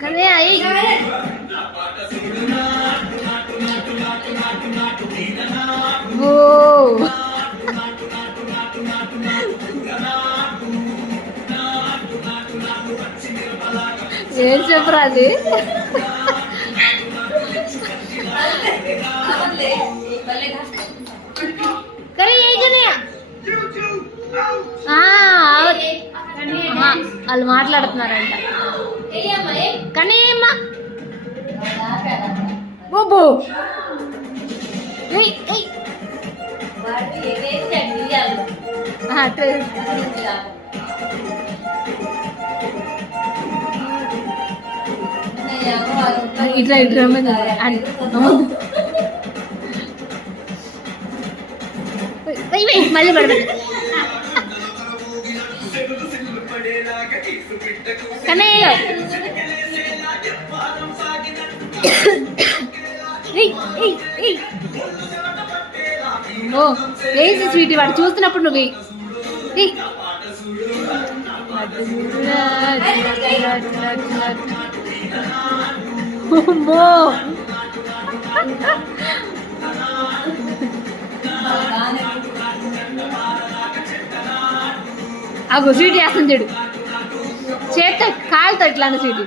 కానీ అయ్యి ఏం చెప్పరా అది కానీ వాళ్ళు మాట్లాడుతున్నారంట కానీ బాబు ఇట్లా ఇట్లా మళ్ళీ పడదు కానీ ఓ వేసి స్వీటీ వాడు చూస్తున్నప్పుడు నువ్వు అగో స్వీట్ వేస్తుంది చెడు చేత కాలుతో ఇట్లా అన్న స్వీట్